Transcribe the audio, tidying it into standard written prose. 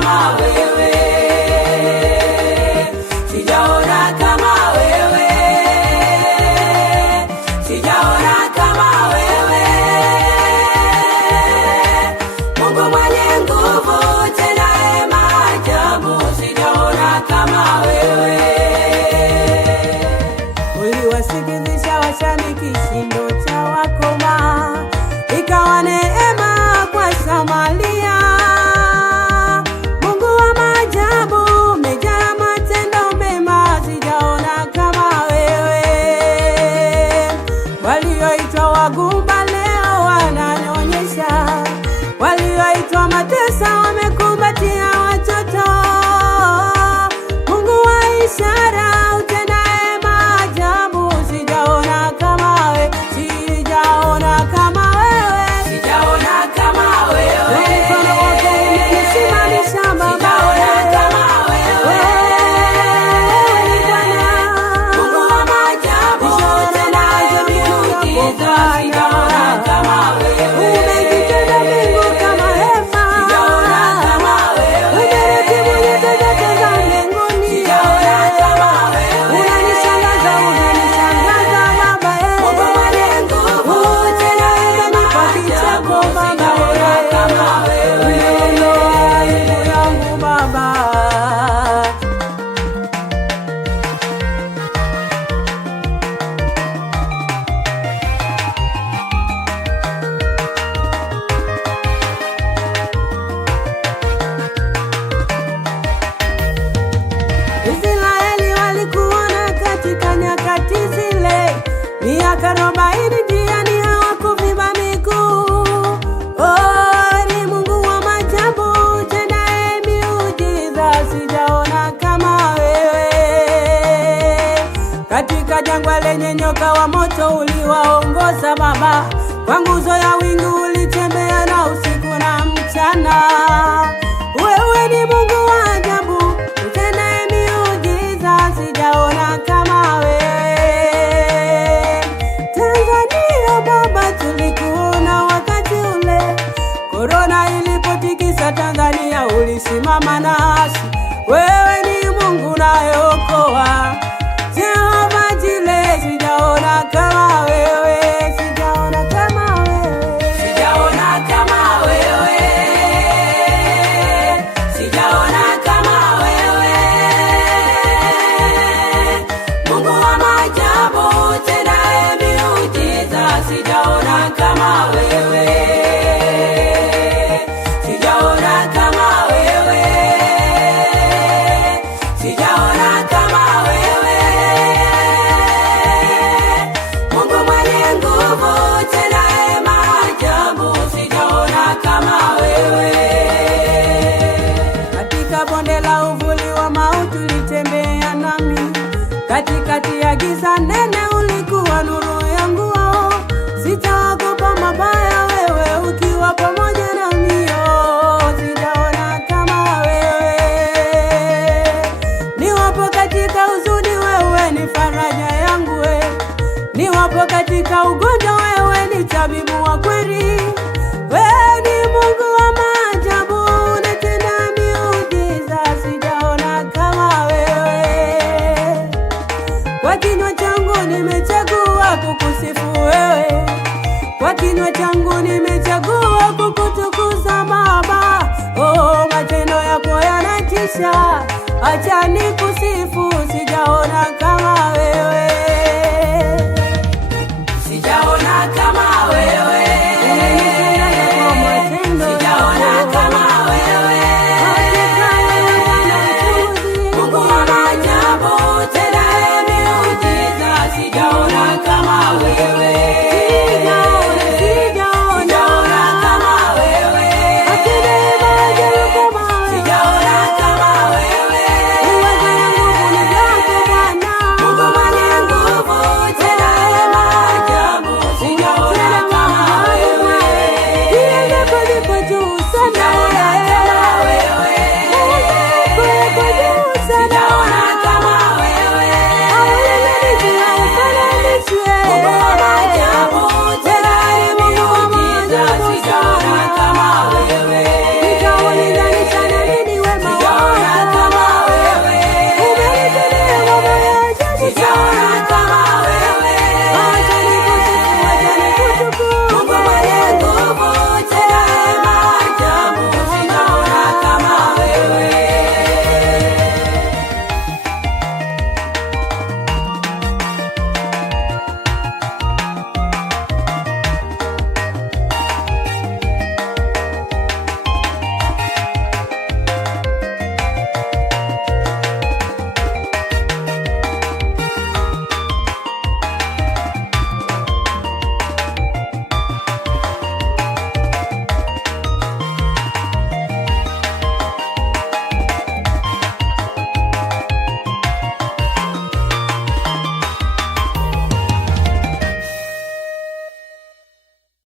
kama wewe, sijaona kama wewe, sijaona kama wewe. Mungu mwenye nguvu tena maajabu, sijaona kama wewe. Uliwasikizisha washabiki kishindo cha wakoma, ikawa neema kwa Samaria. Mungu wa maajabu, umejaa matendo mema, sijaona kama wewe. Walioitwa wagumba leo wananyonyesha, walioitwa matesa wamekumbatia watoto. Mungu wa ishara miaka 40 njiani hawakuvimba miguu. Oh, ni Mungu wa maajabu tena miujiza, sijaona kama wewe. Katika jangwa lenye nyoka wa moto uliwaongoza Baba, kwa nguzo ya wingu ulitembea na usiku na mchana. Wewe ni Mungu wa ajabu tena miujiza, sijaona kama wewe. Korona ilipotikisa Tanzania ulisimama nasi, wewe ni Mungu unayeokoa. Jehova Jire, sijaona kama wewe, sijaona kama wewe, sijaona kama wewe, sijaona kama wewe. Mungu wa maajabu tena miujiza, sijaona kama wewe. Katika bonde la uvuli wa mauti ulitembea nami, katikati ya giza nene ulikuwa nuru yangu. Sitaogopa mabaya, wewe ukiwa pamoja nami. Sijaona kama wewe. Niwapo katika huzuni, wewe ni faraja yangu. Niwapo katika ugonjwa, wewe ni tabibu wa kweli. Wewe ni Mungu wa maajabu unatenda miujiza, sijaona kama wewe. Kwa kinywa changu nimechagua kukusifu wewe, kwa kinywa changu nimechagua kukutukuza Baba. Oh, matendo yako yanatisha, acha nikusifu, sijaona